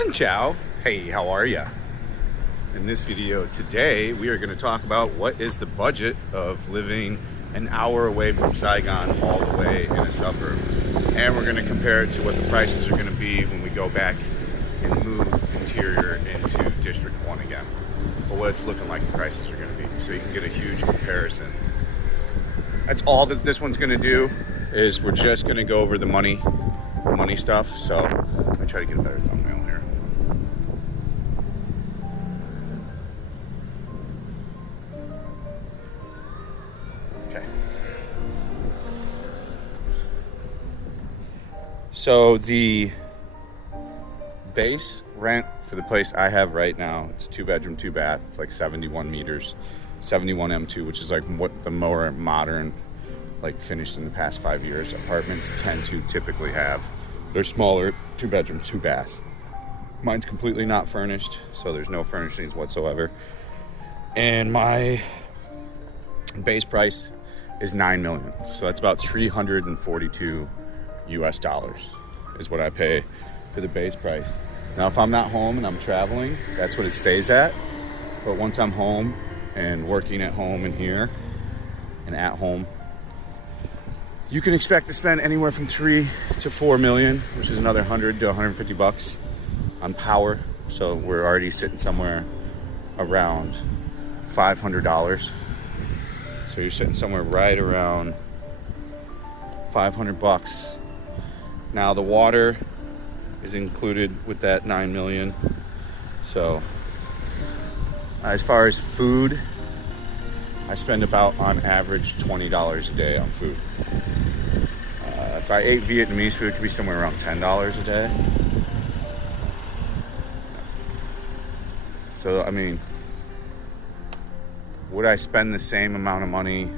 Xin ciao. Hey, how are ya? In this video today, we are going to talk about what is the budget of living an hour away from Saigon all the way in a suburb. And we're going to compare it to what the prices are going to be when we go back and move interior into District 1 again. Or what it's looking like the prices are going to be, so you can get a huge comparison. That's all that this one's going to do, is we're just going to go over the money stuff. So let me try to get a better thumbnail here. Okay. So the base rent for the place I have right now, it's 2-bedroom, 2-bath. It's like 71 meters, 71 M2, which is like what the more modern, like finished in the past 5 years, apartments tend to typically have. They're smaller, 2-bedrooms, 2-baths. Mine's completely not furnished, so there's no furnishings whatsoever. And my base price is $9 million. So that's about 342 US dollars is what I pay for the base price. Now, if I'm not home and I'm traveling, that's what it stays at. But once I'm home and working at home and here and at home, you can expect to spend anywhere from 3 to 4 million, which is another 100 to 150 bucks on power. So we're already sitting somewhere around $500. So you're sitting somewhere right around 500 bucks. Now the water is included with that 9 million. So as far as food, I spend about on average $20 a day on food. If I ate Vietnamese food, it could be somewhere around $10 a day. So, I mean, would I spend the same amount of money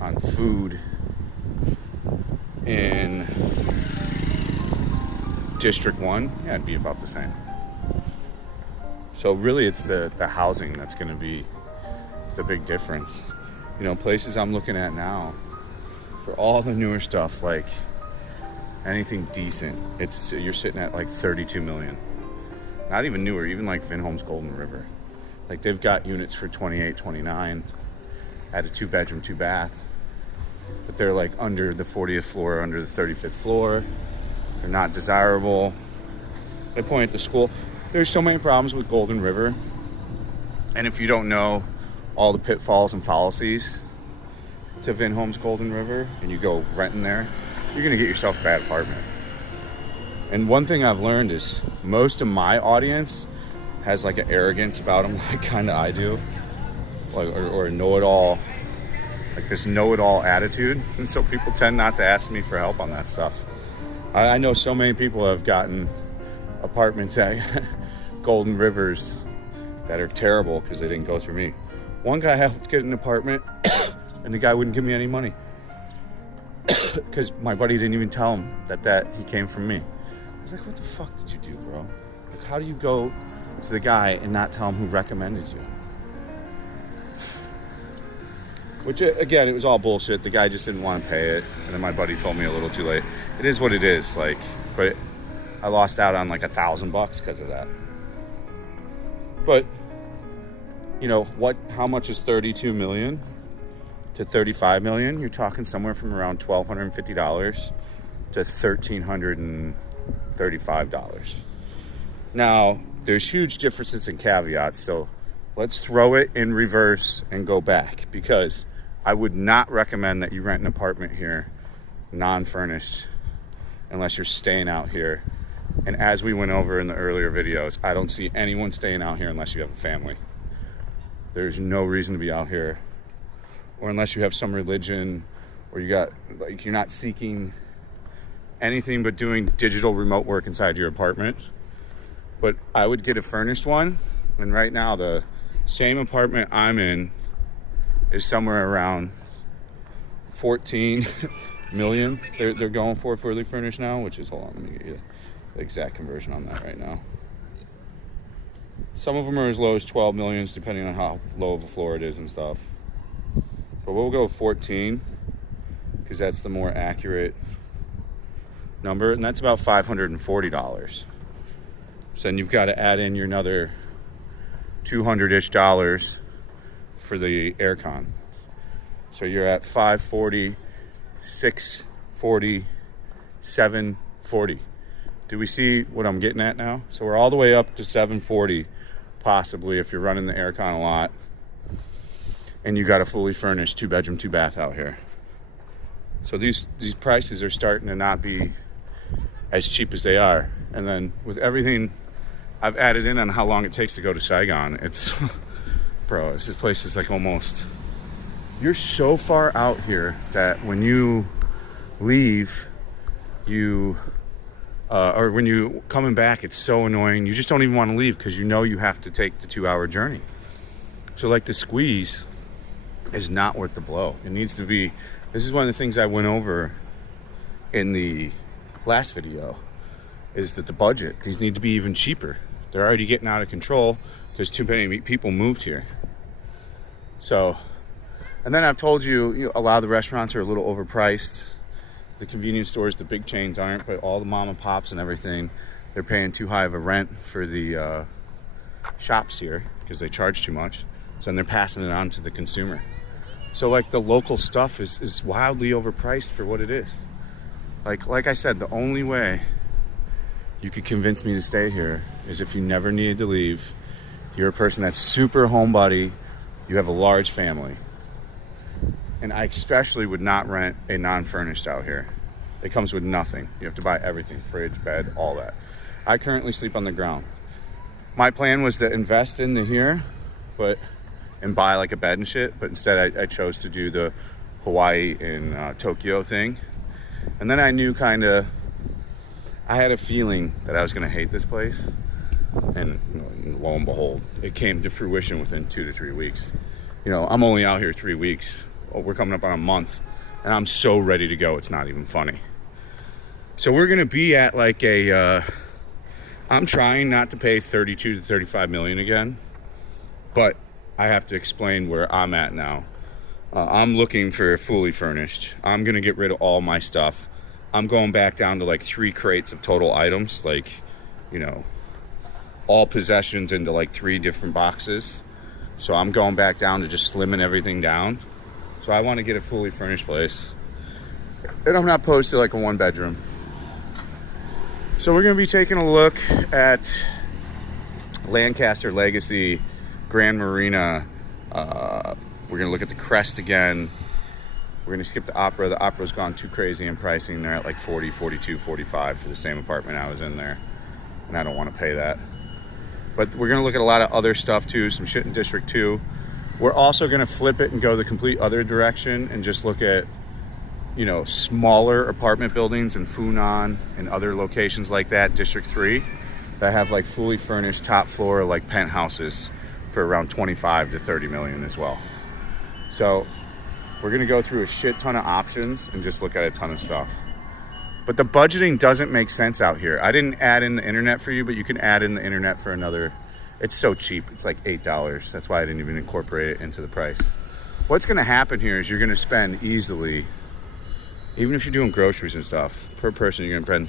on food in District 1? Yeah, it'd be about the same. So really, it's the housing that's going to be the big difference. You know, places I'm looking at now, for all the newer stuff, like anything decent, you're sitting at like 32 million. Not even newer, even like Vinhomes Golden River. Like they've got units for 28, 29 at a 2-bedroom, 2-bath. But they're like under the 40th floor, under the 35th floor. They're not desirable. They point at the school. There's so many problems with Golden River. And if you don't know all the pitfalls and fallacies to Vinhomes Golden River and you go renting there, you're gonna get yourself a bad apartment. And one thing I've learned is most of my audience has like an arrogance about them, like kind of I do, like, or a know-it-all, like this know-it-all attitude. And so people tend not to ask me for help on that stuff. I know so many people have gotten apartments at Golden Rivers that are terrible because they didn't go through me. One guy helped get an apartment and the guy wouldn't give me any money because my buddy didn't even tell him that he came from me. I was like, what the fuck did you do, bro? Like, how do you go to the guy and not tell him who recommended you? Which, again, it was all bullshit. The guy just didn't want to pay it. And then my buddy told me a little too late. It is what it is. Like, but I lost out on like $1,000 because of that. But, you know, how much is 32 million to 35 million? You're talking somewhere from around $1,250 to $1,335. Now, there's huge differences in caveats. So let's throw it in reverse and go back, because I would not recommend that you rent an apartment here, non-furnished, unless you're staying out here. And as we went over in the earlier videos, I don't see anyone staying out here unless you have a family. There's no reason to be out here, or unless you have some religion, or you're not seeking anything but doing digital remote work inside your apartment. But I would get a furnished one. And right now, the same apartment I'm in is somewhere around 14 million. They're going for fully furnished now, which is, hold on, let me get you the exact conversion on that right now. Some of them are as low as 12 millions, depending on how low of a floor it is and stuff. But we'll go 14, because that's the more accurate number, and that's about $540. So then you've got to add in your another $200-ish for the aircon. So you're at 540, 640, 740. Do we see what I'm getting at now? So we're all the way up to 740, possibly, if you're running the aircon a lot. And you got a fully furnished 2-bedroom, 2-bath out here. So these prices are starting to not be as cheap as they are. And then with everything I've added in on how long it takes to go to Saigon, it's, bro, this place is like almost, you're so far out here that when you leave, or when you coming back, it's so annoying. You just don't even want to leave because you know you have to take the 2-hour journey. So like the squeeze is not worth the blow. It needs to be, this is one of the things I went over in the last video, is that the budget, these need to be even cheaper. They're already getting out of control because too many people moved here. So, and then I've told you, a lot of the restaurants are a little overpriced. The convenience stores, the big chains aren't, but all the mom and pops and everything, they're paying too high of a rent for the shops here because they charge too much. So then they're passing it on to the consumer. So like the local stuff is wildly overpriced for what it is. Like I said, the only way you could convince me to stay here is if you never needed to leave. You're a person that's super homebody. You have a large family. And I especially would not rent a non-furnished out here. It comes with nothing. You have to buy everything, fridge, bed, all that. I currently sleep on the ground. My plan was to invest into here, and buy like a bed and shit, but instead I chose to do the Hawaii and Tokyo thing. And then I knew I had a feeling that I was gonna hate this place. And lo and behold, it came to fruition within 2 to 3 weeks. I'm only out here 3 weeks. We're coming up on a month, and I'm so ready to go, it's not even funny. So we're gonna be at like I'm trying not to pay 32 to 35 million again, but I have to explain where I'm at now. I'm looking for fully furnished. I'm gonna get rid of all my stuff. I'm going back down to like 3 crates of total items, like, all possessions into like 3 different boxes. So I'm going back down to just slimming everything down. So I want to get a fully furnished place. And I'm not opposed to like a 1-bedroom. So we're gonna be taking a look at Lancaster Legacy, Grand Marina. We're gonna look at the Crest again. We're gonna skip the Opera. The Opera's gone too crazy in pricing. They're at like 40, 42, 45 for the same apartment I was in there. And I don't wanna pay that. But we're gonna look at a lot of other stuff too, some shit in District 2. We're also gonna flip it and go the complete other direction and just look at, smaller apartment buildings in Funan and other locations like that, District 3, that have like fully furnished top floor, like penthouses for around 25 to 30 million as well. So we're gonna go through a shit ton of options and just look at a ton of stuff. But the budgeting doesn't make sense out here. I didn't add in the internet for you, but you can add in the internet for another. It's so cheap, it's like $8. That's why I didn't even incorporate it into the price. What's gonna happen here is you're gonna spend easily, even if you're doing groceries and stuff, per person, you're gonna spend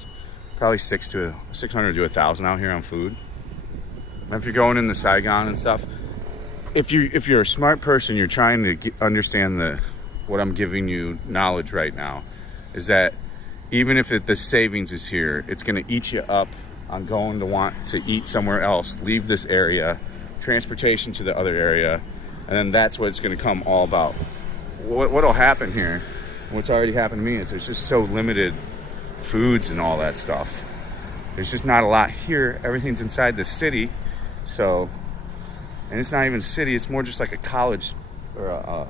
probably 600 to 1,000 out here on food. And if you're going in the Saigon and stuff, if you're a smart person, you're trying to understand what I'm giving you knowledge right now, is that even if the savings is here, it's gonna eat you up on going to want to eat somewhere else, leave this area, transportation to the other area, and then that's what it's gonna come all about. What'll happen here, what's already happened to me, is there's just so limited foods and all that stuff. There's just not a lot here. Everything's inside the city, so, and it's not even a city, it's more just like a college or a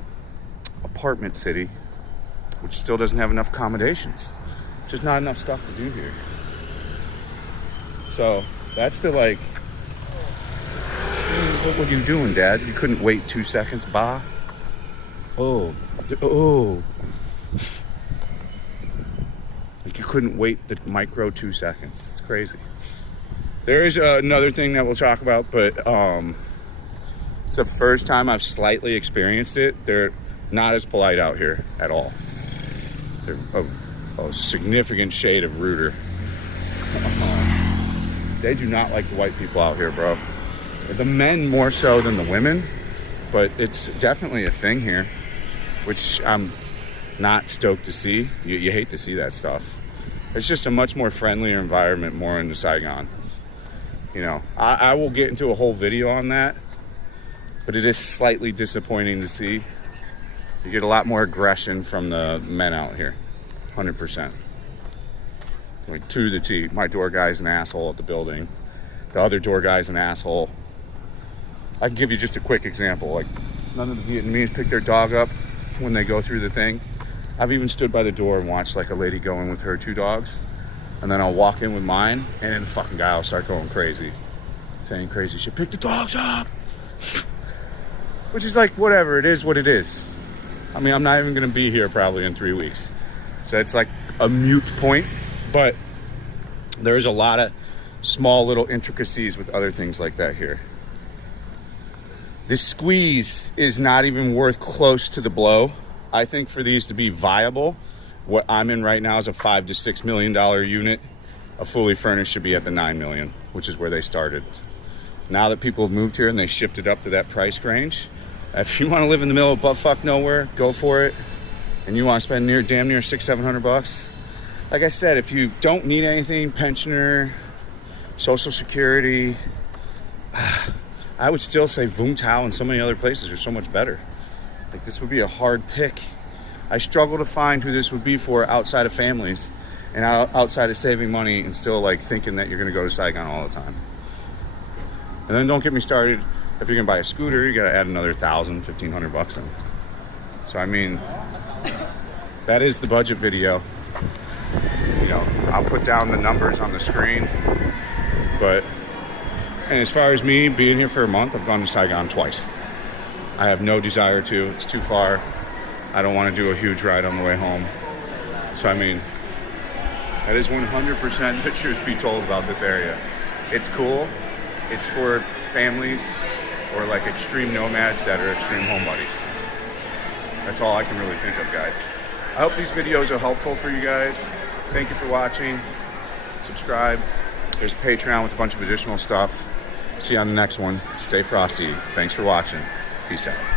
apartment city, which still doesn't have enough accommodations. There's just not enough stuff to do here. So that's the like, what were you doing, Dad? You couldn't wait 2 seconds, bah? Oh. Like you couldn't wait the micro 2 seconds. It's crazy. There is another thing that we'll talk about, but it's the first time I've slightly experienced it. They're not as polite out here at all. They're a significant shade of ruder. They do not like the white people out here, bro. The men more so than the women, but it's definitely a thing here, which I'm not stoked to see. You hate to see that stuff. It's just a much more friendlier environment more into Saigon. You know, I will get into a whole video on that, but it is slightly disappointing to see. You get a lot more aggression from the men out here, 100%. Like to the T. My door guy's an asshole at the building. The other door guy's an asshole. I can give you just a quick example. Like, none of the Vietnamese pick their dog up when they go through the thing. I've even stood by the door and watched like a lady go in with her 2 dogs. And then I'll walk in with mine, and then the fucking guy will start going crazy. Saying crazy shit. Pick the dogs up! Which is like, whatever. It is what it is. I mean, I'm not even going to be here probably in 3 weeks. So it's like a mute point. But there's a lot of small little intricacies with other things like that here. This squeeze is not even worth close to the blow. I think for these to be viable, what I'm in right now is a $5 to $6 million unit. A fully furnished should be at the $9 million, which is where they started. Now that people have moved here and they shifted up to that price range, if you want to live in the middle of buttfuck nowhere, go for it. And you want to spend damn near $600-700. Like I said, if you don't need anything, pensioner, Social Security, I would still say Vung Tau and so many other places are so much better. Like, this would be a hard pick. I struggle to find who this would be for outside of families and outside of saving money and still like thinking that you're going to go to Saigon all the time. And then don't get me started. If you're going to buy a scooter, you got to add another $1,000-1,500 in. So, I mean, that is the budget video. You know, I'll put down the numbers on the screen. But, and as far as me being here for a month, I've gone to Saigon twice. I have no desire to. It's too far. I don't want to do a huge ride on the way home. So, I mean, that is 100% the truth be told about this area. It's cool. It's for families or like extreme nomads that are extreme homebodies. That's all I can really think of, guys. I hope these videos are helpful for you guys. Thank you for watching. Subscribe. There's a Patreon with a bunch of additional stuff. See you on the next one. Stay frosty. Thanks for watching. Peace out.